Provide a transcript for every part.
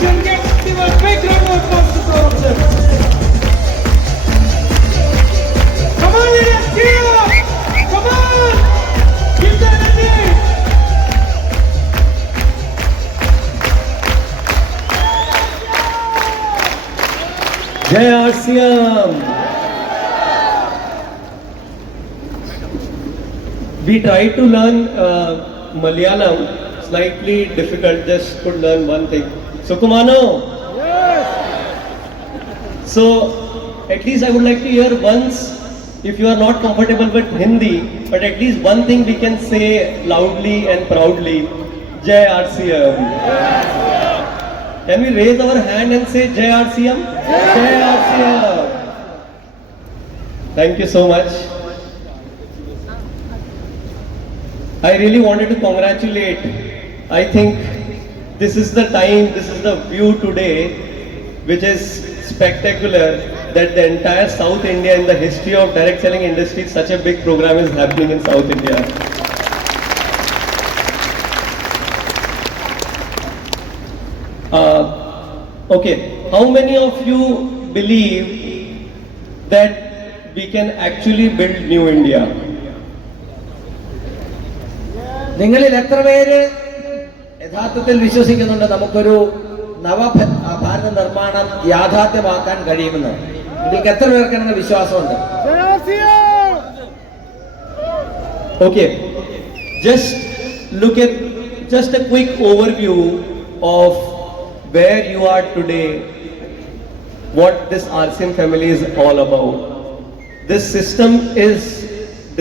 should give a big round of applause to Saurabh. Come on, Indians, cheer up! Come on! Give the energy! Jai RCM! We tried to learn Malayalam, slightly difficult, just could learn one thing. Sukumano! Yes! So, at least I would like to hear once, if you are not comfortable with Hindi, but at least one thing we can say loudly and proudly, Jai RCM! Yes! Can we raise our hand and say Jai RCM? Yes! Jai RCM! Thank you so much. I really wanted to congratulate. I think this is the time, this is the view today, which is spectacular, that the entire South India in the history of direct selling industry, such a big program is happening in South India. Okay, how many of you believe that we can actually build new India? നിങ്ങളിൽ എത്ര പേര് യഥാർത്ഥത്തിൽ വിശ്വസിക്കുന്നുണ്ട് നമുക്കൊരു നവഭാരത നിർമ്മാണം യാഥാർത്ഥ്യമാക്കാൻ കഴിയുമെന്ന്? നിങ്ങൾക്ക് എത്ര പേർക്ക് അങ്ങനെ വിശ്വാസമുണ്ട്? Okay, just look at just a quick overview of where you are today, what this RCM family is all about. This system is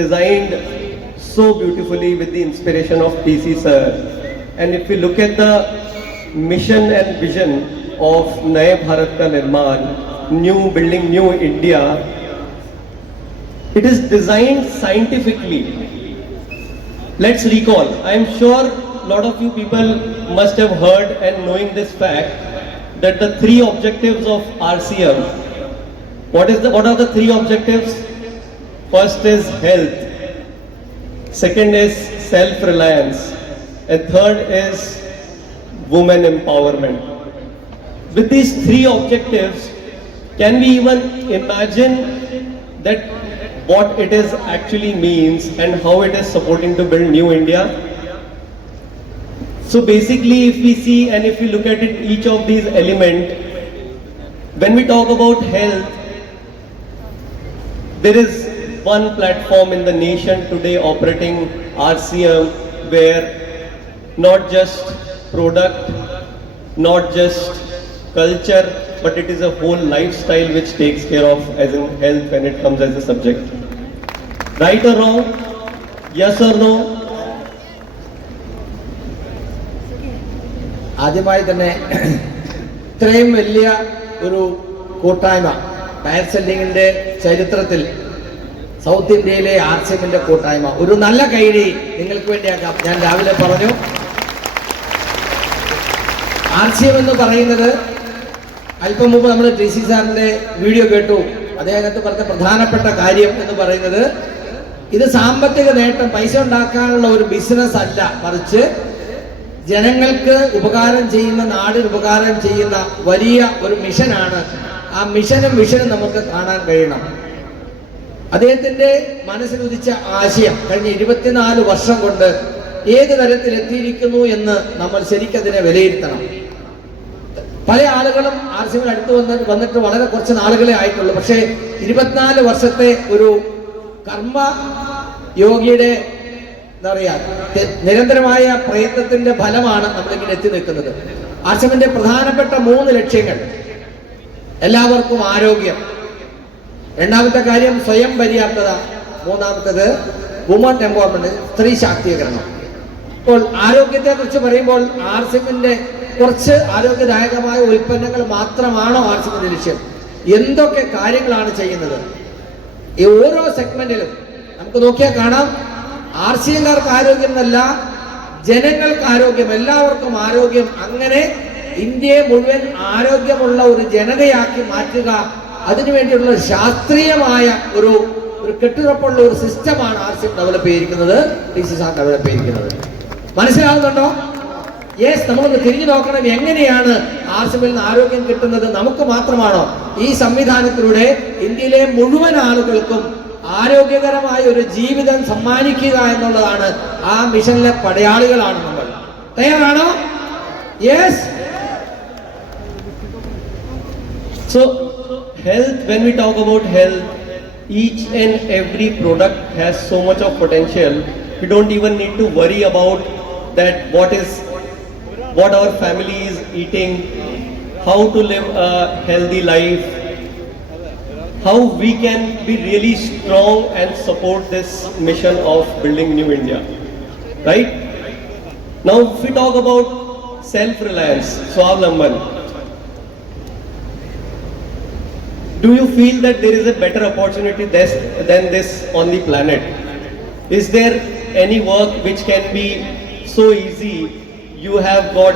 designed so beautifully with the inspiration of PC sir, and if we look at the mission and vision of Naye Bharat Ka Nirman, new building new India, it is designed scientifically. Let's recall, I am sure a lot of you people must have heard and knowing this fact that the three objectives of RCM, what are the three objectives? First is health, second is self-reliance, and third is women empowerment. With these three objectives, can we even imagine that what it is actually means and how it is supporting to build new India? So basically, if we see and if we look at it, each of these elements, when we talk about health, there is one platform in the nation today operating RCM, where not just product, not just culture, but it is a whole lifestyle which takes care of as in health when it comes as a subject. Right or wrong? Yes or no? ആദ്യമായി തന്നെ ഇത്രയും വലിയ ഒരു കൂട്ടായ്മ ടയർ സെല്ലിങ്ങിന്റെ ചരിത്രത്തിൽ സൗത്ത് ഇന്ത്യയിലെ RCMന്റെ കൂട്ടായ്മ, ഒരു നല്ല കൈഡി നിങ്ങൾക്ക് വേണ്ടിയാക്കാം. ഞാൻ രാവിലെ പറഞ്ഞു, RCM എന്ന് പറയുന്നത് അല്പം മുമ്പ് നമ്മൾ TC സാറിന്റെ വീഡിയോ കേട്ടു. അദ്ദേഹത്തെ പറഞ്ഞ പ്രധാനപ്പെട്ട കാര്യം എന്ന് പറയുന്നത് ഇത് സാമ്പത്തിക നേട്ടം, പൈസ ഉണ്ടാക്കാനുള്ള ഒരു ബിസിനസ് അല്ല, മറിച്ച് ജനങ്ങൾക്ക് ഉപകാരം ചെയ്യുന്ന, നാടിന് ഉപകാരം ചെയ്യുന്ന വലിയ ഒരു മിഷനാണ്. ആ മിഷനും വിഷനും നമുക്ക് കാണാൻ കഴിയണം. അദ്ദേഹത്തിന്റെ മനസ്സിലുദിച്ച ആശയം കഴിഞ്ഞ 24 വർഷം കൊണ്ട് ഏത് തരത്തിൽ എത്തിയിരിക്കുന്നു എന്ന് നമ്മൾ ശരിക്കതിനെ വിലയിരുത്തണം. പല ആളുകളും RCMൽ അടുത്ത് വന്നിട്ട് വളരെ കുറച്ച് നാളുകളെ ആയിട്ടുള്ളൂ. പക്ഷേ 24 വർഷത്തെ ഒരു കർമ്മ യോഗിയുടെ എന്താ പറയാ നിരന്തരമായ പ്രയത്നത്തിന്റെ ഫലമാണ് നമ്മളിങ്ങനെ എത്തി നിൽക്കുന്നത്. RCMന്റെ പ്രധാനപ്പെട്ട 3 ലക്ഷ്യങ്ങൾ: എല്ലാവർക്കും ആരോഗ്യം, രണ്ടാമത്തെ കാര്യം സ്വയം പര്യാപ്തത, മൂന്നാമത്തേത് വുമൺ എംപവർമെന്റ്, സ്ത്രീ ശാക്തീകരണം. ഇപ്പോൾ ആരോഗ്യത്തെ കുറിച്ച് പറയുമ്പോൾ RCMന്റെ കുറച്ച് ആരോഗ്യദായകമായ ഉൽപ്പന്നങ്ങൾ മാത്രമാണോ RCMന്റെ ലക്ഷ്യം? എന്തൊക്കെ കാര്യങ്ങളാണ് ചെയ്യുന്നത്? ഈ ഓരോ സെഗ്മെന്റിലും നമുക്ക് നോക്കിയാൽ കാണാം, RCMകാർക്ക് ആരോഗ്യം എന്നല്ല, ജനങ്ങൾക്ക് ആരോഗ്യം, എല്ലാവർക്കും ആരോഗ്യം, അങ്ങനെ ഇന്ത്യയെ മുഴുവൻ ആരോഗ്യമുള്ള ഒരു ജനതയാക്കി മാറ്റുക, അതിനുവേണ്ടിയുള്ള ശാസ്ത്രീയമായ ഒരു കെട്ടുറപ്പുള്ള ഒരു സിസ്റ്റമാണ് RCM ഡെവലപ്പ് ചെയ്തിരിക്കുന്നത്, TC സാർ ഡെവലപ്പ് ചെയ്തിരിക്കുന്നത്. മനസ്സിലാവുന്നുണ്ടോ? യെസ്, നമ്മളൊന്ന് തിരിഞ്ഞു നോക്കണം. എങ്ങനെയാണ് ആർസിഎമ്മിൽ നിന്ന് ആരോഗ്യം കിട്ടുന്നത്? നമുക്ക് മാത്രമാണോ? ഈ സംവിധാനത്തിലൂടെ ഇന്ത്യയിലെ മുഴുവൻ ആളുകൾക്കും ആരോഗ്യകരമായ ഒരു ജീവിതം സമ്മാനിക്കുക എന്നുള്ളതാണ് ആ മിഷനിലെ പടയാളികളാണ് നമ്മൾ. തയ്യാറാണോ? Yes. So, health, when we talk about health, each and every product has so much of potential. We don't even need to worry about that what our family is eating, how to live a healthy life, how we can be really strong and support this mission of building New India. Right? Now, if we talk about self-reliance, Swavlamban, do you feel that there is a better opportunity than this on the planet? Is there any work which can be so easy? You have got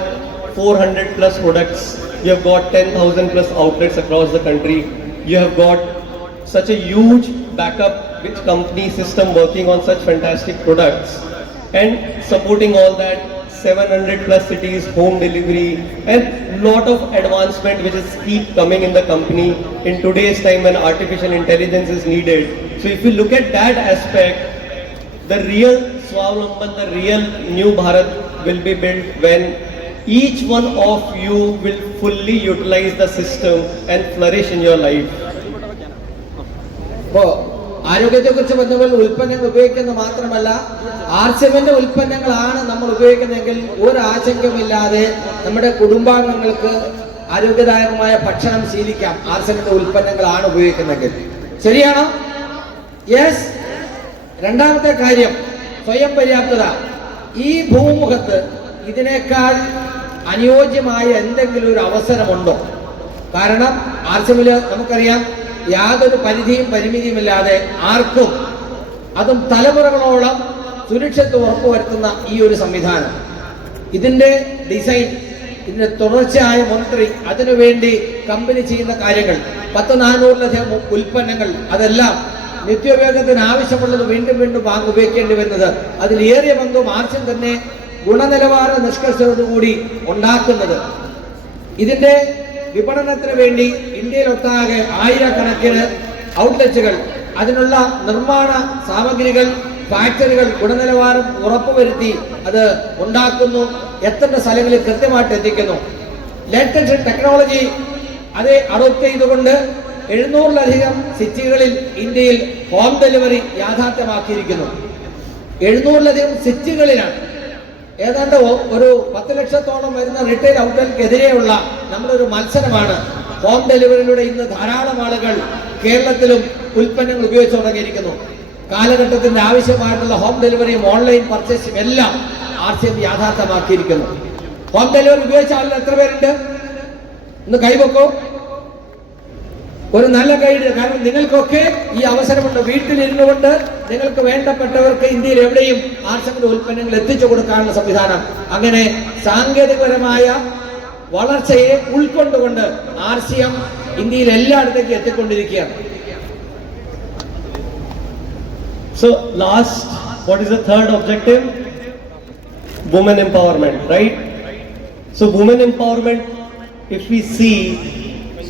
400 plus products, you have got 10,000 plus outlets across the country, you have got such a huge backup which company system working on such fantastic products and supporting all that, 700 plus cities, home delivery, and lot of advancement which is keep coming in the company in today's time when artificial intelligence is needed. So if you look at that aspect, the real Swavlamban, the real new Bharat will be built when each one of you will fully utilize the system and flourish in your life. അപ്പോ ആരോഗ്യത്തെ കുറിച്ച് ബന്ധപ്പെട്ട ഉൽപ്പന്നങ്ങൾ ഉപയോഗിക്കുന്നത് മാത്രമല്ല, ആർസിഎമ്മിന്റെ ഉൽപ്പന്നങ്ങളാണ് നമ്മൾ ഉപയോഗിക്കുന്നതെങ്കിൽ ഒരു ആശങ്കയുമില്ലാതെ നമ്മുടെ കുടുംബാംഗങ്ങൾക്ക് ആരോഗ്യദായകമായ ഭക്ഷണം ശീലിക്കാം. ആർസിഎമ്മിന്റെ ഉൽപ്പന്നങ്ങളാണ് ഉപയോഗിക്കുന്നതെങ്കിൽ. ശരിയാണോ? യെസ്. രണ്ടാമത്തെ കാര്യം, സ്വയം പര്യാപ്തത. ഈ ഭൂമുഖത്ത് ഇതിനേക്കാൾ അനുയോജ്യമായ എന്തെങ്കിലും ഒരു അവസരമുണ്ടോ? കാരണം ആർസിഎമ്മില് നമുക്കറിയാം, യാതൊരു പരിധിയും പരിമിതിയുമില്ലാതെ ആർക്കും, അതും തലമുറകളോളം സുരക്ഷിതത്വം ഉറപ്പുവരുത്തുന്ന ഈ ഒരു സംവിധാനം, ഇതിന്റെ ഡിസൈൻ, ഇതിന്റെ തുടർച്ചയായ മോണിറ്ററിംഗ്, അതിനുവേണ്ടി കമ്പനി ചെയ്യുന്ന കാര്യങ്ങൾ, 400-ലധികം ഉൽപ്പന്നങ്ങൾ, അതെല്ലാം നിത്യോപയോഗത്തിന് ആവശ്യമുള്ളത് വീണ്ടും വീണ്ടും ഉപയോഗിക്കേണ്ടി വരുന്നത്, അതിലേറിയ പങ്കും ആർസിഎം തന്നെ ഗുണനിലവാര നിഷ്കർഷയോടുകൂടി ഉണ്ടാക്കുന്നത്. ഇതിന്റെ വിപണനത്തിന് വേണ്ടി ഇന്ത്യയിലൊട്ടാകെ ആയിരക്കണക്കിന് ഔട്ട്ലെറ്റുകൾ, അതിനുള്ള നിർമ്മാണ സാമഗ്രികൾ, ഫാക്ടറികൾ ഗുണനിലവാരം ഉറപ്പുവരുത്തി അത് ഉണ്ടാക്കുന്നു, എത്തേണ്ട സ്ഥലങ്ങളിൽ കൃത്യമായിട്ട് എത്തിക്കുന്നു. ലേറ്റസ്റ്റ് ടെക്നോളജി അത് അഡോപ്റ്റ് ചെയ്തുകൊണ്ട് 700-ലധികം സിറ്റികളിൽ ഇന്ത്യയിൽ ഹോം ഡെലിവറി യാഥാർത്ഥ്യമാക്കിയിരിക്കുന്നു. 700-ലധികം സിറ്റികളിലാണ്. ഏതാണ്ട് ഒരു 10 ലക്ഷത്തോളം വരുന്ന റീറ്റെയിൽ ഔട്ട്ലെറ്റിനെതിരെയുള്ള നമ്മുടെ ഒരു മത്സരമാണ്. ഹോം ഡെലിവറിയിലൂടെ ഇന്ന് ധാരാളം ആളുകൾ കേരളത്തിലും ഉൽപ്പന്നങ്ങൾ ഉപയോഗിച്ചു തുടങ്ങിയിരിക്കുന്നു. കാലഘട്ടത്തിന്റെ ആവശ്യമായിട്ടുള്ള ഹോം ഡെലിവറിയും ഓൺലൈൻ പർച്ചേസും എല്ലാം ആർസിഎം യാഥാർത്ഥ്യമാക്കിയിരിക്കുന്നു. ഹോം ഡെലിവറി ഉപയോഗിച്ച ആളുകൾ എത്ര പേരുണ്ട്? ഒന്ന് കൈവെക്കോ. ഒരു നല്ല കൈഡ്. കാരണം നിങ്ങൾക്കൊക്കെ ഈ അവസരമുണ്ട്. വീട്ടിലിരുന്നു കൊണ്ട് നിങ്ങൾക്ക് വേണ്ടപ്പെട്ടവർക്ക് ഇന്ത്യയിൽ എവിടെയും ആർസിഎമ്മിന്റെ ഉൽപ്പന്നങ്ങൾ എത്തിച്ചു കൊടുക്കാനുള്ള സംവിധാനം. അങ്ങനെ സാങ്കേതികപരമായ വളർച്ചയെ ഉൾക്കൊണ്ടുകൊണ്ട് ആർസിഎം ഇന്ത്യയിൽ എല്ലായിടത്തേക്കും എത്തിക്കൊണ്ടിരിക്കുകയാണ്. So last, what is the third objective? Women empowerment, right? So women empowerment, if we see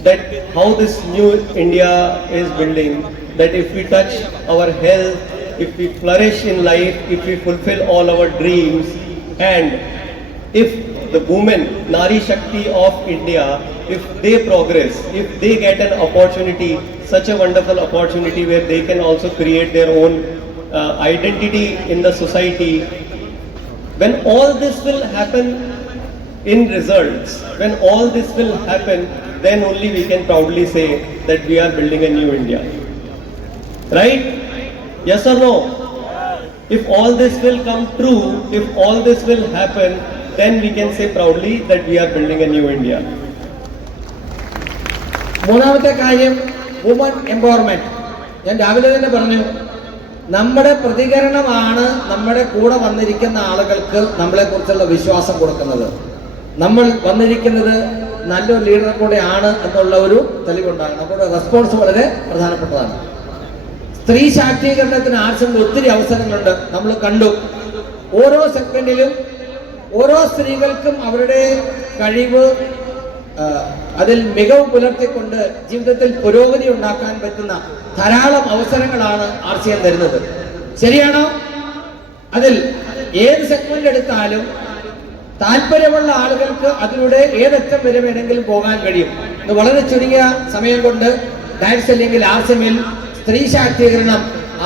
that how this new India is building, that if we touch our health, if we flourish in life, if we fulfill all our dreams, and if the women, Nari Shakti of India, if they progress, if they get an opportunity, such a wonderful opportunity where they can also create their own identity in the society, when all this will happen in results, when all this will happen, then only we can proudly say that we are building a new India. Right? Yes or no? If all this will come true, if all this will happen, then we can say proudly that we are building a new India. മൂന്നാമത്തെ കാര്യം, woman empowerment. ഞാൻ രാവിലെ തന്നെ പറഞ്ഞു, നമ്മുടെ പ്രതികരണമാണ് നമ്മുടെ കൂടെ വന്നിരിക്കുന്ന ആളുകൾക്ക് നമ്മളെ കുറിച്ചുള്ള വിശ്വാസം കൊടുക്കുന്നത്. നമ്മൾ വന്നിരിക്കുന്നത് നല്ലൊരു ലീഡറെ കൂടെയാണ് എന്നുള്ള ഒരു തെളിവുണ്ടാകും. നമ്മുടെ റെസ്പോൺസ് വളരെ പ്രധാനപ്പെട്ടതാണ്. സ്ത്രീ ശാക്തീകരണത്തിന് ആർസിഎമ്മിൽ ഒത്തിരി അവസരങ്ങളുണ്ട്. നമ്മൾ കണ്ടു, ഓരോ സെഗ്മെന്റിലും ഓരോ സ്ത്രീകൾക്കും അവരുടെ കഴിവ് അതിൽ മികവ് പുലർത്തിക്കൊണ്ട് ജീവിതത്തിൽ പുരോഗതി ഉണ്ടാക്കാൻ പറ്റുന്ന ധാരാളം അവസരങ്ങളാണ് RCM തരുന്നത്. ശരിയാണോ? അതിൽ ഏത് സെഗ്മെന്റ് എടുത്താലും താല്പര്യമുള്ള ആളുകൾക്ക് അതിലൂടെ ഏതറ്റം വരെ വേണമെങ്കിലും പോകാൻ കഴിയും. ഇത് വളരെ ചുരുങ്ങിയ സമയം കൊണ്ട് ഡയറ്റ്സ് അല്ലെങ്കിൽ RCMൽ സ്ത്രീ ശാക്തീകരണം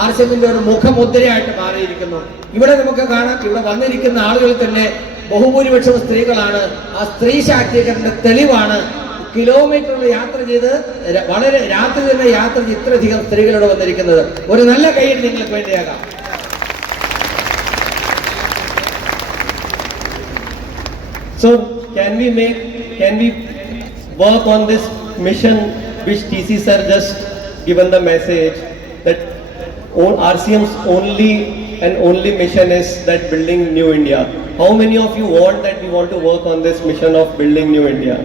RCMന്റെ ഒരു മുഖമുദ്രയായിട്ട് മാറിയിരിക്കുന്നു. ഇവിടെ നമുക്ക് കാണാം, ഇവിടെ വന്നിരിക്കുന്ന ആളുകൾ തന്നെ ബഹുഭൂരിപക്ഷം സ്ത്രീകളാണ്. ആ സ്ത്രീ ശാക്തീകരണത്തിന്റെ തെളിവാണ്. കിലോമീറ്ററുകൾ യാത്ര ചെയ്ത് വളരെ രാത്രി തന്നെ യാത്ര ചെയ്ത് ഇത്രയധികം സ്ത്രീകളോട് വന്നിരിക്കുന്നത്. ഒരു നല്ല കൈയ്യടി നിങ്ങൾക്ക് വേണ്ടിയാകാം. So can we work on this mission which TC sir just given the message that RCM's only mission is that building new India. How many of you want that we want to work on this mission of building new India?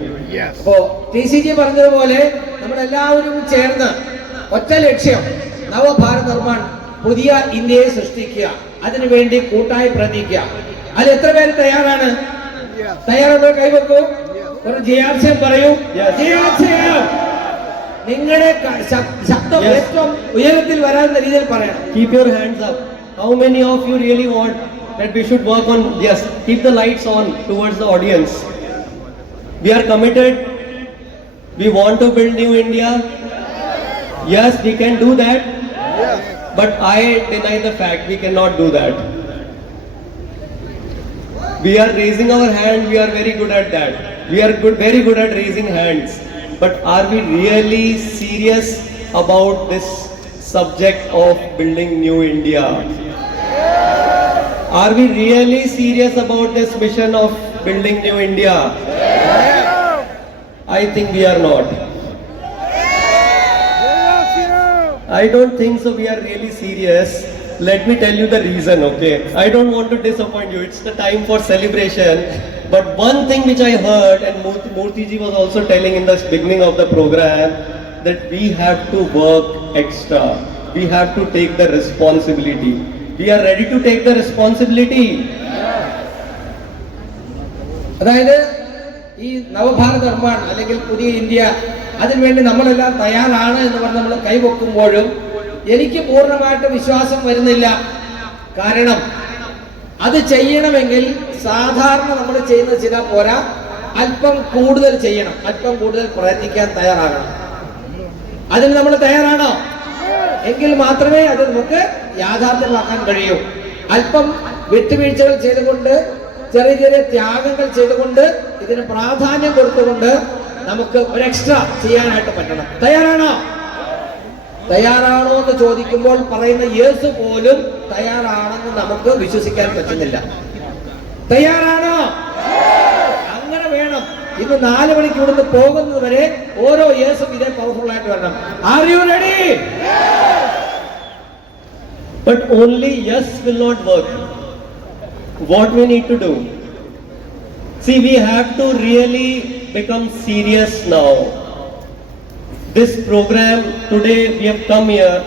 അപ്പോ TCG പറഞ്ഞതുപോലെ നമ്മളെല്ലാവരും ചേർന്ന് ഒറ്റ ലക്ഷ്യം, നവഭാരത് നിർമ്മാൺ, പുതിയ ഇന്ത്യയെ സൃഷ്ടിക്കുക, അതിനുവേണ്ടി കൂട്ടായി പ്രവർത്തിക്കുക. അതിൽ എത്ര പേര് തയ്യാറാണ്? തയ്യാറുള്ള കൈവെക്കൂ. ഒരു JRCM പറയൂ. JRCM നിങ്ങളുടെ ശബ്ദം ഏറ്റവും ഉയരത്തിൽ വരാവുന്ന രീതിയിൽ പറയണം. Keep your hands up. How many of you really want that we should work on? Yes, keep the lights on towards the audience. We are committed. We want to build new India. Yes, we can do that. But I deny the fact we cannot do that. We are raising our hand. We are very good at that. We are very good at raising hands. But are we really serious about this subject of building new India? Are we really serious about this mission of building new India? I think we are not. I don't think so. We are really serious. Let me tell you the reason, okay? I don't want to disappoint you. It's the time for celebration. But one thing which I heard, and Murthy ji was also telling in the beginning of the program, that we have to work extra. We have to take the responsibility. We are ready to take the responsibility. അതായത് ഈ നവഭാരത് നിർമ്മാൺ അല്ലെങ്കിൽ പുതിയ ഇന്ത്യ, അതിനുവേണ്ടി നമ്മളെല്ലാം തയ്യാറാണ് എന്ന് പറഞ്ഞ് നമ്മൾ കൈവെക്കുമ്പോഴും എനിക്ക് പൂർണ്ണമായിട്ട് വിശ്വാസം വരുന്നില്ല. കാരണം അത് ചെയ്യണമെങ്കിൽ സാധാരണ നമ്മൾ ചെയ്യുന്ന ചില പോരാ, അല്പം കൂടുതൽ ചെയ്യണം, അല്പം കൂടുതൽ പ്രയത്നിക്കാൻ തയ്യാറാകണം. അതിന് നമ്മൾ തയ്യാറാണോ? എങ്കിൽ മാത്രമേ അത് നമുക്ക് യാഥാർത്ഥ്യമാക്കാൻ കഴിയൂ. അല്പം വിട്ടുവീഴ്ചകൾ ചെയ്തുകൊണ്ട്, ചെറിയ ചെറിയ ത്യാഗങ്ങൾ ചെയ്തുകൊണ്ട്, ഇതിന് പ്രാധാന്യം കൊടുത്തുകൊണ്ട് നമുക്ക് ഒരു എക്സ്ട്രാ ചെയ്യാനായിട്ട് പറ്റണം. തയ്യാറാണോ? തയ്യാറാണോ എന്ന് ചോദിക്കുമ്പോൾ പറയുന്ന യേശു പോലും തയ്യാറാണെന്ന് നമുക്ക് വിശ്വസിക്കാൻ പറ്റുന്നില്ല. തയ്യാറാണോ? അങ്ങനെ വേണം. ഇന്ന് 4 മണിക്ക് ഇവിടുന്ന് പോകുന്നത് വരെ ഓരോ യേശും ഇതേ പവർഫുൾ ആയിട്ട് വരണം. Are you ready? But only yes will not work. What we need to do? See, we have to really become serious now. This program today we have come here,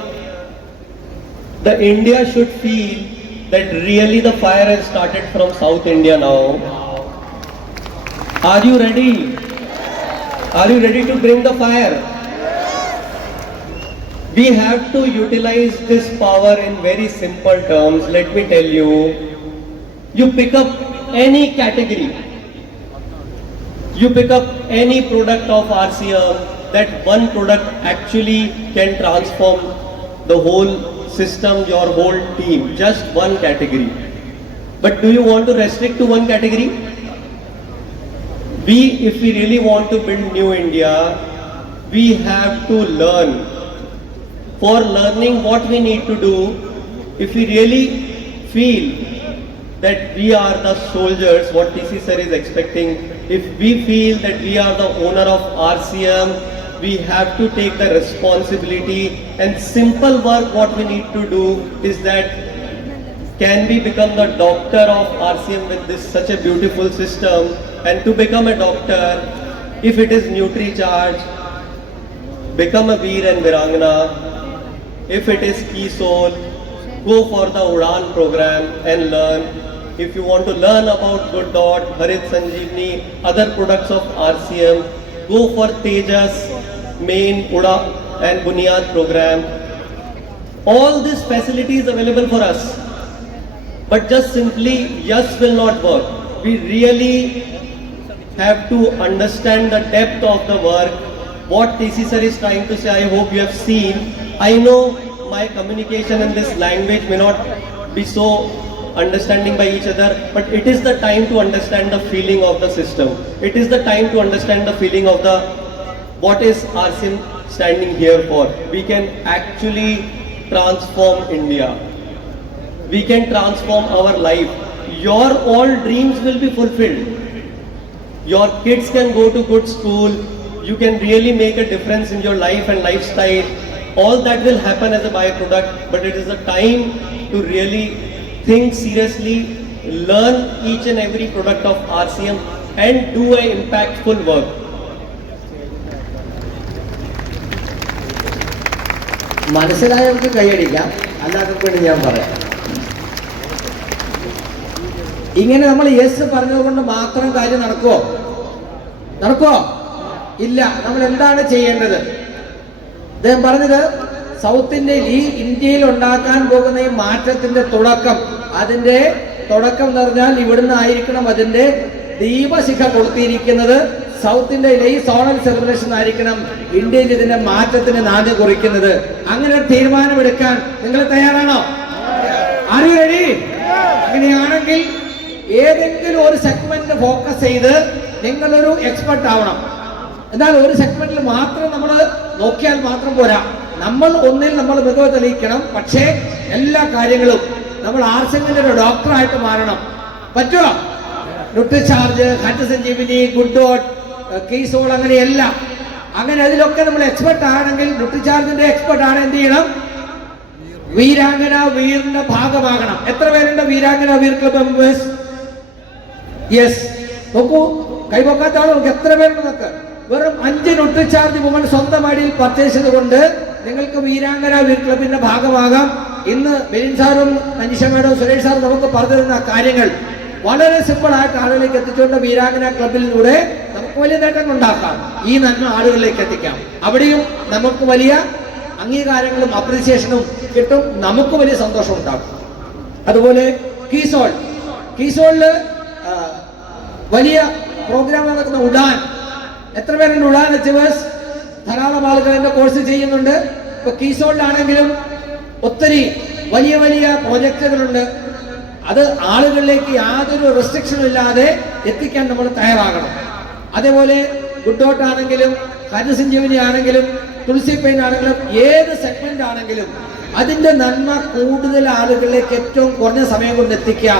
the India should feel that really the fire has started from South India now. Are you ready? Are you ready to bring the fire? We have to utilize this power in very simple terms. Let me tell you, you pick up any category, you pick up any product of RCM, that one product actually can transform the whole system, your whole team, just one category. But do you want to restrict to one category? If we really want to build new India, we have to learn. For learning, what we need to do, if we really feel that we are the soldiers, what TC sir is expecting, if we feel that we are the owner of RCM, we have to take the responsibility. And simple work what we need to do is that, can we become the doctor of RCM with this such a beautiful system? And to become a doctor, if it is NutriCharge, become a Veer and Virangana. If it is KeySoul, go for the Udan program and learn. if you want to learn about Good Dot, Harit Sanjeevani, other products of RCM, go for Tejas, Main, Uda and Bunyad program. All these facilities available for us. But just simply yes will not work. We really have to understand the depth of the work. What TC sir is trying to say, I hope you have seen. I know my communication in this language may not be so understanding by each other, but it is the time to understand the feeling of the system. It is the time to understand the feeling of the what is RCM standing here for. We can actually transform India. We can transform our life. Your all dreams will be fulfilled. Your kids can go to good school. You can really make a difference in your life and lifestyle. All that will happen as a byproduct, but it is a time to really think seriously, learn each and every product of RCM and do an impactful work. മനസ്സിലായവർക്ക് കൈയടിക്കാം, അല്ലാത്തവർക്ക് വേണ്ടി ഞാൻ പറയാം. ഇങ്ങനെ നമ്മൾ യെസ് പറഞ്ഞതുകൊണ്ട് മാത്രം കാര്യം നടക്കുമോ? ഇല്ല. നമ്മൾ എന്താണ് ചെയ്യേണ്ടത്? അദ്ദേഹം പറഞ്ഞത് സൗത്ത് ഇന്ത്യയിൽ, ഈ ഇന്ത്യയിൽ ഉണ്ടാക്കാൻ പോകുന്ന ഈ മാറ്റത്തിന്റെ തുടക്കം, അതിന്റെ തുടക്കം എന്ന് പറഞ്ഞാൽ ഇവിടുന്ന് ആയിരിക്കണം അതിന്റെ ദീപശിഖ കൊളുത്തിയിരിക്കുന്നത്. സൗത്ത് ഇന്ത്യയിലെ ഈ സോണൽ സെലിബ്രേഷൻ ആയിരിക്കണം ഇന്ത്യയിൽ ഇതിന്റെ മാറ്റത്തിന് നാന്ദി കുറിക്കുന്നത്. അങ്ങനെ ഒരു തീരുമാനമെടുക്കാൻ നിങ്ങൾ തയ്യാറാണോ? Are you ready? അങ്ങനെയാണെങ്കിൽ ഏതെങ്കിലും ഒരു സെഗ്മെന്റ് ഫോക്കസ് ചെയ്ത് നിങ്ങളൊരു എക്സ്പെർട്ട് ആവണം. എന്നാൽ ഒരു സെഗ്മെന്റിൽ മാത്രം നമ്മൾ നോക്കിയാൽ മാത്രം പോരാ. നമ്മൾ ഒന്നിൽ നമ്മൾ മികവ് തെളിയിക്കണം. പക്ഷേ എല്ലാ കാര്യങ്ങളും നമ്മൾ RCMന്റെ ഒരു ഡോക്ടറായിട്ട് മാറണം. പറ്റുമോ? ന്യൂട്രിചാർജ്, ഹരിത സഞ്ജീവിനി, ഗുഡ് ഡോട്ട്, കീസോൾ, അങ്ങനെയല്ല. അങ്ങനെ അതിലൊക്കെ നമ്മൾ എക്സ്പെർട്ട് ആണെങ്കിൽ, ന്യൂട്രിചാർജിന്റെ എക്സ്പെർട്ട് ആണ്, എന്ത് ചെയ്യണം? വീരാംഗന വീറിന്റെ ഭാഗമാകണം. എത്ര പേരുണ്ട് വീരാംഗന വീർ ക്ലബ് മെമ്പേഴ്സ്? യെസ്. നോക്കൂ, കൈപൊക്കാത്ത ആൾ നോക്ക്, എത്ര പേരുണ്ട് നോക്ക്. വെറും 5 ന്യൂട്രിചാർജ് വുമൺ സ്വന്തം അടിയിൽ പർച്ചേസ് ചെയ്തുകൊണ്ട് നിങ്ങൾക്ക് വീരാംഗന വീർ ക്ലബിന്റെ ഭാഗമാകാം. ഇന്ന് ബെലിൻ സാറും അനീഷ മേഡവും സുരേഷ് സാറും നമുക്ക് പറഞ്ഞു തരുന്ന കാര്യങ്ങൾ വളരെ സിമ്പിൾ ആയിട്ട് ആളുകളിലേക്ക് എത്തിച്ചുകൊണ്ട് വീരാംഗന ക്ലബിലൂടെ നമുക്ക് വലിയ നേട്ടങ്ങൾ ഉണ്ടാക്കാം. ഈ നന്മ ആളുകളിലേക്ക് എത്തിക്കാം. അവിടെയും നമുക്ക് വലിയ അംഗീകാരങ്ങളും അപ്രീസിയേഷനും കിട്ടും. നമുക്ക് വലിയ സന്തോഷം ഉണ്ടാകും. അതുപോലെ കീസോളില് വലിയ പ്രോഗ്രാം നടക്കുന്ന ഉഡാൻ. എത്ര പേരുണ്ട് ഉഡാൻ അച്ചീവേഴ്സ്? ധാരാളം ആളുകൾ എന്റെ കോഴ്സ് ചെയ്യുന്നുണ്ട്. ഇപ്പൊ കീസോളിലാണെങ്കിലും ഒത്തിരി വലിയ വലിയ പ്രോജക്റ്റുകളുണ്ട്. അത് ആളുകളിലേക്ക് യാതൊരു റെസ്ട്രിക്ഷനും ഇല്ലാതെ എത്തിക്കാൻ നമ്മൾ തയ്യാറാകണം. അതേപോലെ ഗുഡ് ഡോട്ട് ആണെങ്കിലും, ഹരിത സഞ്ജീവനി ആണെങ്കിലും, തുളസി പെയിൻ ആണെങ്കിലും, ഏത് സെഗ്മെന്റ് ആണെങ്കിലും അതിന്റെ നന്മ കൂടുതൽ ആളുകളിലേക്ക് ഏറ്റവും കുറഞ്ഞ സമയം കൊണ്ട് എത്തിക്കുക.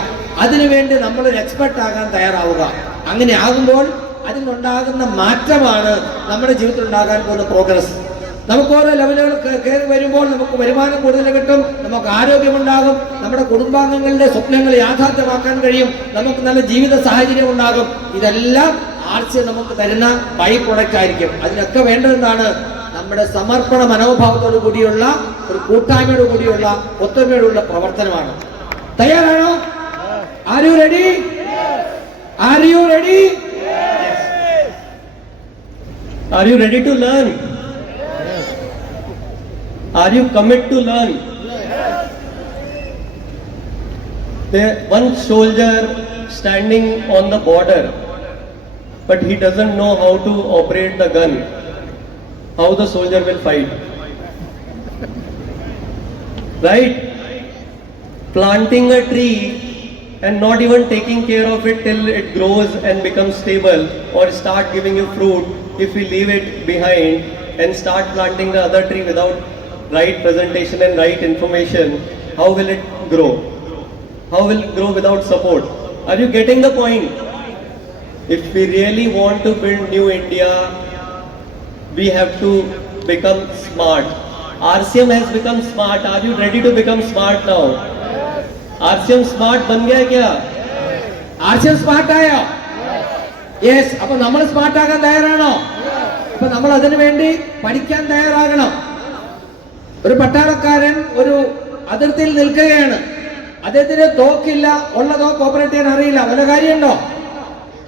അതിനുവേണ്ടി നമ്മളൊരു എക്സ്പെർട്ട് ആകാൻ തയ്യാറാവുക. അങ്ങനെ ആകുമ്പോൾ അതിനുണ്ടാകുന്ന മാറ്റമാണ് നമ്മുടെ ജീവിതത്തിൽ ഉണ്ടാകാൻ പോകുന്ന പ്രോഗ്രസ്. നമുക്ക് ഓരോ ലെവലുകൾ കയറി വരുമ്പോൾ നമുക്ക് വരുമാനം കൂടുതൽ കിട്ടും, നമുക്ക് ആരോഗ്യമുണ്ടാകും, നമ്മുടെ കുടുംബാംഗങ്ങളുടെ സ്വപ്നങ്ങൾ യാഥാർത്ഥ്യമാക്കാൻ കഴിയും, നമുക്ക് നല്ല ജീവിത സാഹചര്യം ഉണ്ടാകും. ഇതെല്ലാം RCM നമുക്ക് തരുന്ന ബൈ പ്രൊഡക്റ്റ് ആയിരിക്കും. അതിനൊക്കെ വേണ്ടതെന്താണ്? നമ്മുടെ സമർപ്പണ മനോഭാവത്തോടു കൂടിയുള്ള ഒരു കൂട്ടായ്മയോട് കൂടിയുള്ള ഒത്തൊരുമയോടുള്ള പ്രവർത്തനമാണ്. തയ്യാറാണോ? Are you ready? Are you ready? Are you ready to learn? Are you commit to learn? There one soldier standing on the border, but he doesn't know how to operate the gun. How the soldier will fight? Right? Planting a tree and not even taking care of it till it grows and becomes stable or start giving you fruit. If we leave it behind and start planting the other tree without right presentation and right information, how will it grow? How will it grow without support? Are you getting the point? If we really want to build new India, we have to become smart. RCM has become smart. Are you ready to become smart now? RCM smart ban gaya kya? RCM smart ആയോ? യെസ്. അപ്പൊ നമ്മൾ സ്മാർട്ട് ആകാൻ തയ്യാറാണോ? അപ്പൊ നമ്മൾ അതിനു വേണ്ടി പഠിക്കാൻ തയ്യാറാകണം. ഒരു പട്ടാളക്കാരൻ ഒരു അതിർത്തിയിൽ നിൽക്കുകയാണ്. അദ്ദേഹത്തിന് തോക്കില്ല, ഉള്ള തോക്ക് ഓപ്പറേറ്റ് ചെയ്യാൻ അറിയില്ല, വല്ല കാര്യമുണ്ടോ?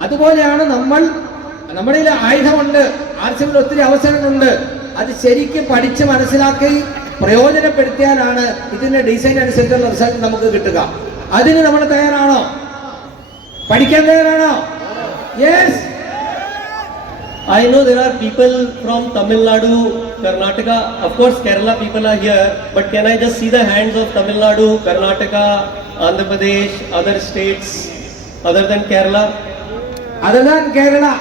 അതുപോലെയാണ് നമ്മുടെ ആയുധമുണ്ട്, ആർസിഎമ്മിൽ ഒത്തിരി അവസരങ്ങളുണ്ട്. അത് ശരിക്കും പഠിച്ച് മനസ്സിലാക്കി പ്രയോജനപ്പെടുത്തിയാലാണ് ഇതിന്റെ ഡിസൈൻ അനുസരിച്ചുള്ള റിസൾട്ട് നമുക്ക് കിട്ടുക. അതിന് നമ്മൾ തയ്യാറാണോ? പഠിക്കാൻ തയ്യാറാണോ? Yes. I know there are people from Tamil Nadu, Karnataka, of course Kerala people are here, but can I just see the hands of Tamil Nadu, Karnataka, Andhra Pradesh, other states other than Kerala? Other than Kerala.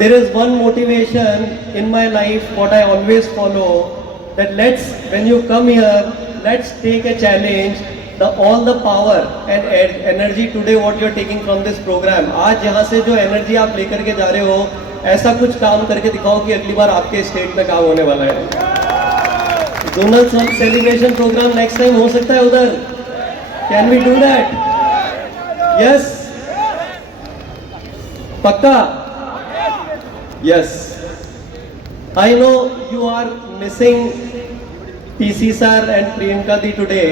There is one motivation in my life what I always follow, that when you come here, let's take a challenge. All the power and energy today what you are taking from this program, आज यहाँ से जो energy आप लेकर के जा रहे हो, ऐसा कुछ काम करके दिखाओ कि अगली बार आपके स्टेट में काम होने वाला है. Zonal celebration program next time हो सकता है उधर. Can we do that? Yes, पक्का? Yes. I know you are missing PC sir and Priyanka di today.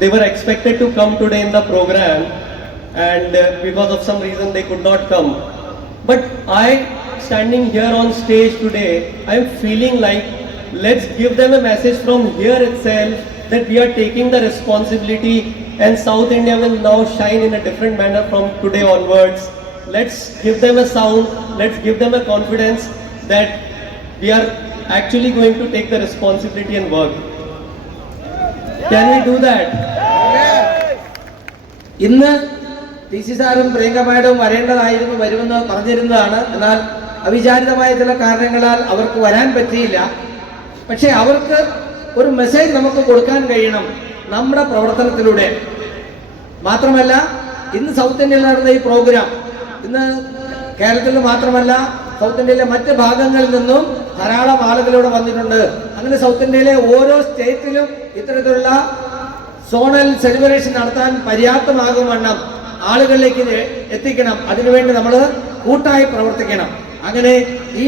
They were expected to come today in the program, and because of some reason they could not come. But I, standing here on stage today, I am feeling like let's give them a message from here itself that we are taking the responsibility, and South India will now shine in a different manner from today onwards. Let's give them a sound, let's give them a confidence that we are actually going to take the responsibility and work. Can we do that? ഇന്ന് PC സാറും പ്രിയങ്ക മാഡവും വരുമെന്ന് പറഞ്ഞിരുന്നതാണ്. എന്നാൽ അവിചാരിതമായ ചില കാരണങ്ങളാൽ അവർക്ക് വരാൻ പറ്റിയില്ല. പക്ഷേ അവർക്ക് ഒരു മെസ്സേജ് നമുക്ക് കൊടുക്കാൻ കഴിയണം നമ്മുടെ പ്രവർത്തനത്തിലൂടെ. മാത്രമല്ല, ഇന്ന് സൗത്ത് ഇന്ത്യയിൽ നടന്ന ഈ പ്രോഗ്രാം ഇന്ന് കേരളത്തിൽ മാത്രമല്ല സൗത്ത് ഇന്ത്യയിലെ മറ്റ് ഭാഗങ്ങളിൽ നിന്നും ധാരാളം ആളുകളിവിടെ വന്നിട്ടുണ്ട്. അങ്ങനെ സൗത്ത് ഇന്ത്യയിലെ ഓരോ സ്റ്റേറ്റിലും ഇത്തരത്തിലുള്ള സോണൽ സെലിബ്രേഷൻ നടത്താൻ പര്യാപ്തമാകും വണ്ണം ആളുകളിലേക്ക് എത്തിക്കണം. അതിനുവേണ്ടി നമ്മൾ കൂട്ടായി പ്രവർത്തിക്കണം. അങ്ങനെ ഈ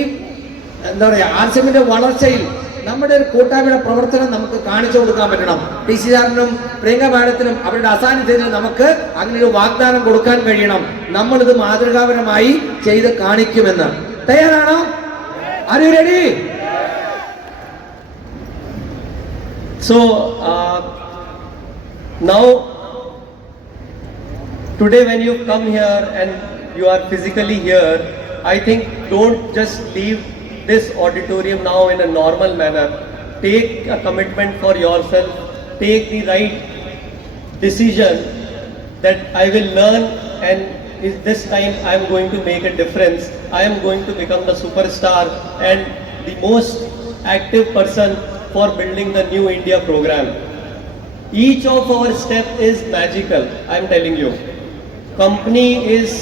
ആർസിഎമ്മിന്റെ വളർച്ചയിൽ നമ്മുടെ ഒരു കൂട്ടായ്മയുടെ പ്രവർത്തനം നമുക്ക് കാണിച്ചു കൊടുക്കാൻ പറ്റണം. PC സാറിനും പ്രിയങ്ക മാഡത്തിനും അവരുടെ അസാന്നിധ്യത്തിൽ നമുക്ക് അങ്ങനെ ഒരു വാഗ്ദാനം കൊടുക്കാൻ കഴിയണം. നമ്മളിത് മാതൃകാപരമായി ചെയ്ത് കാണിക്കുമെന്ന്. തയ്യാറാണോ? Are you ready? So now today when you come here and you are physically here, I think don't just leave this auditorium now in a normal manner. Take a commitment for yourself, take the right decision that I will learn, and this time I am going to make a difference. I am going to become the superstar and the most active person for building the New India program. Each of our step is magical, I am telling you. Company is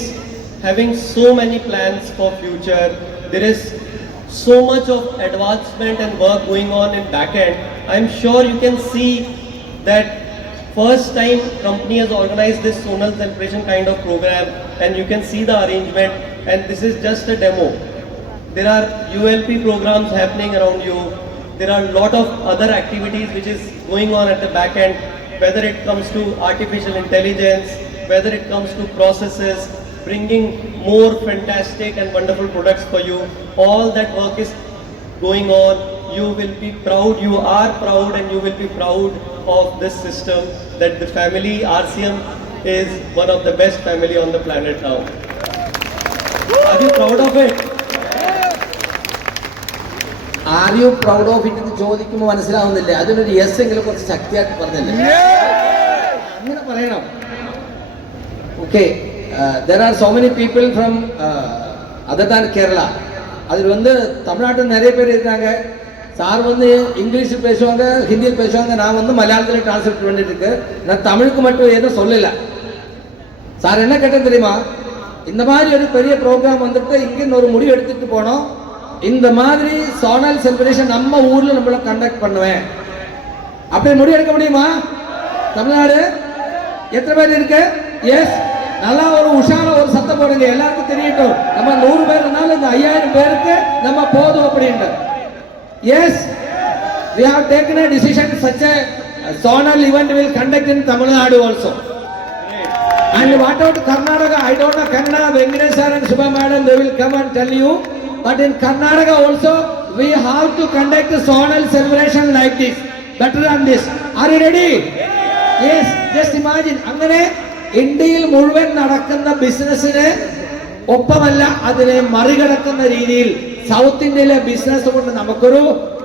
having so many plans for future. There is so much of advancement and work going on in back end. I am sure you can see that first time company has organized this zonal celebration kind of program, and you can see the arrangement, and this is just a demo. There are ULP programs happening around you. There are a lot of other activities which is going on at the back end, whether it comes to artificial intelligence, whether it comes to processes, bringing more fantastic and wonderful products for you. All that work is going on. You will be proud, you are proud, and you will be proud of this system, that the family RCM is one of the best family on the planet now. Are you proud of it? Are you proud of it എന്ന് ചോദിക്കുമ്പോൾ മനസ്സിലാവുന്നില്ല. അതിനൊരു യെസ് എങ്കിലും കുറച്ച് ശക്തിയാക്കി പറഞ്ഞില്ലേ? അങ്ങനെ പറയണം. Okay, there are so many people from other than Kerala. அதில் தமிழ்நாட்டில் நிறைய பேர் இருக்காங்க. சார் இங்கிலீஷில் பேசுவாங்க, ஹிந்தியில் பேசுவாங்க. நான் மலையாளத்தில் டிரான்ஸ்லேட் பண்ணிட்டு இருக்கு. நான் தமிழுக்கு மட்டும் எதுவும் சொல்லல. சார் என்ன கேட்டேன் தெரியுமா? இந்த மாதிரி ஒரு பெரிய ப்ரோக்ராம் வந்துட்டு இங்கே ஒரு முடிவு எடுத்துட்டு போனோம். இந்த மாதிரி சோனல் செலிப்ரேஷன் நம்ம ஊர்ல நம்மள கண்டக்ட் பண்ணுவேன். அப்படி முடிவு எடுக்க முடியுமா? தமிழ்நாடு எத்தனை பேர் இருக்கு? எஸ். நல்லா ஒரு உஷார ஒரு சத்தம் போடுங்க, எல்லாருக்கும் தெரியட்டும். நம்ம 100 பேர் இருந்தாலும் இந்த 5000 பேருக்கு நம்ம போதும் அப்படின்ட்டு. Yes, we have taken a decision such a zonal event will conduct in Tamil Nadu also. And what about Karnataka? I don't know Kannada, Venkatesh sir and Subha madam, they will come and tell you. But in Karnataka also, we have to conduct a zonal celebration like this. Better than this. Are you ready? Yes. Just imagine. അങ്ങനെ ഇന്ത്യയിൽ മുഴുവൻ നടക്കുന്ന ബിസിനസ്സിനെ ഒപ്പമല്ല അതിനെ മറികടക്കുന്ന രീതിയിൽ സൗത്ത് ഇന്ത്യയിലെ ബിസിനസ് കൊണ്ട് നമുക്കൊരു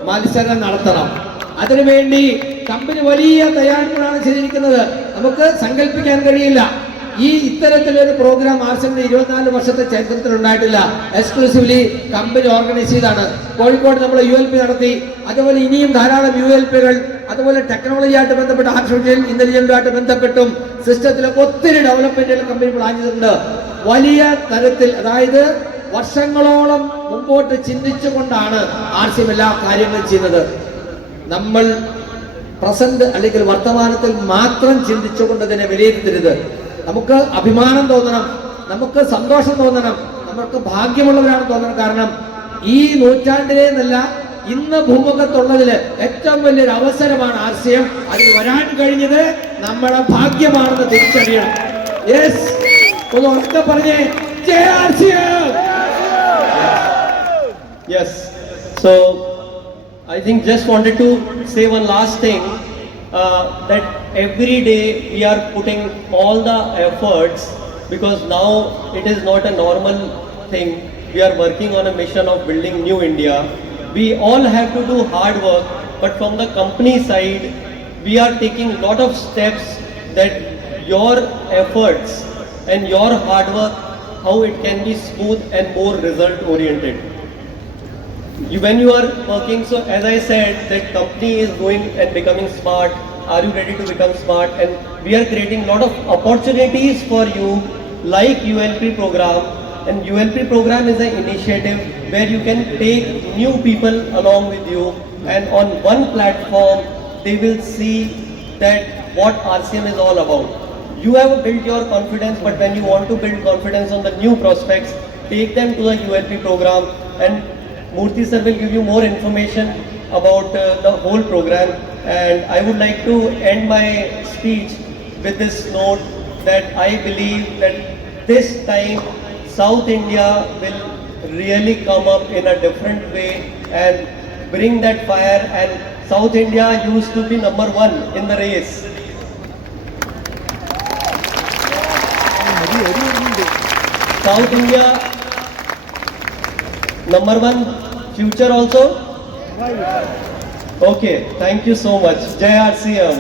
മത്സരം നടത്തണം. അതിനുവേണ്ടി കമ്പനി വലിയ തയ്യാറെടുപ്പാണ് ചെയ്തിരിക്കുന്നത്. നമുക്ക് സങ്കല്പിക്കാൻ കഴിയില്ല. ഈ ഇത്തരത്തിലൊരു പ്രോഗ്രാം ആർസിന്റെ 24 വർഷത്തെ ചരിത്രത്തിൽ ഉണ്ടായിട്ടില്ല. എക്സ്ക്ലൂസീവ്ലി കമ്പനി ഓർഗനൈസ് ചെയ്താണ്. കോഴിക്കോട് നമ്മൾ ULP നടത്തി. അതുപോലെ ഇനിയും ധാരാളം ULPകൾ, അതുപോലെ ടെക്നോളജിയായിട്ട് ബന്ധപ്പെട്ട് ആർട്ടിഫിഷ്യൽ ഇന്റലിജൻസുമായിട്ട് ബന്ധപ്പെട്ടും സിസ്റ്റത്തിലൊക്കെ ഒത്തിരി ഡെവലപ്മെന്റുകൾ കമ്പനി പ്ലാൻ ചെയ്തിട്ടുണ്ട്. വലിയ തരത്തിൽ, അതായത് വർഷങ്ങളോളം മുമ്പോട്ട് ചിന്തിച്ചുകൊണ്ടാണ് RCM എല്ലാ കാര്യങ്ങളും ചെയ്യുന്നത്. നമ്മൾ പ്രസന്റ് അല്ലെങ്കിൽ വർത്തമാനത്തിൽ മാത്രം ചിന്തിച്ചുകൊണ്ട് അതിനെ വിലയിരുത്തരുത്. നമുക്ക് അഭിമാനം തോന്നണം, നമുക്ക് സന്തോഷം തോന്നണം, നമുക്ക് ഭാഗ്യമുള്ളവരാണെന്ന് തോന്നണം. കാരണം ഈ നൂറ്റാണ്ടിലെ എന്നല്ല, ഇന്ന് ഭൂമുഖത്തുള്ളതില് ഏറ്റവും വലിയൊരു അവസരമാണ് RCM. അതിന് വരാൻ കഴിഞ്ഞത് നമ്മുടെ ഭാഗ്യമാണെന്ന് തിരിച്ചറിയണം. യെസ്, ഒന്ന് ഉറക്കെ പറഞ്ഞേ, ജയ് RCM. Yes. So I think just wanted to say one last thing, that every day we are putting all the efforts, because now it is not a normal thing. We are working on a mission of building new India. We all have to do hard work, but from the company side, we are taking a lot of steps that your efforts and your hard work, how it can be smooth and more result oriented. When you are working, so as I said, that company is going and becoming smart. Are you ready to become smart? And we are creating a lot of opportunities for you, like ULP program. And ULP program is an initiative where you can take new people along with you, and on one platform they will see that what RCM is all about. You have built your confidence, but when you want to build confidence on the new prospects, take them to the ULP program, and Murthy sir will give you more information about the whole program. And I would like to end my speech with this note, that I believe that this time South India will really come up in a different way and bring that fire. And South India used to be number 1 in the race. South India number 1, future also? Okay, thank you so much. Jai RCM.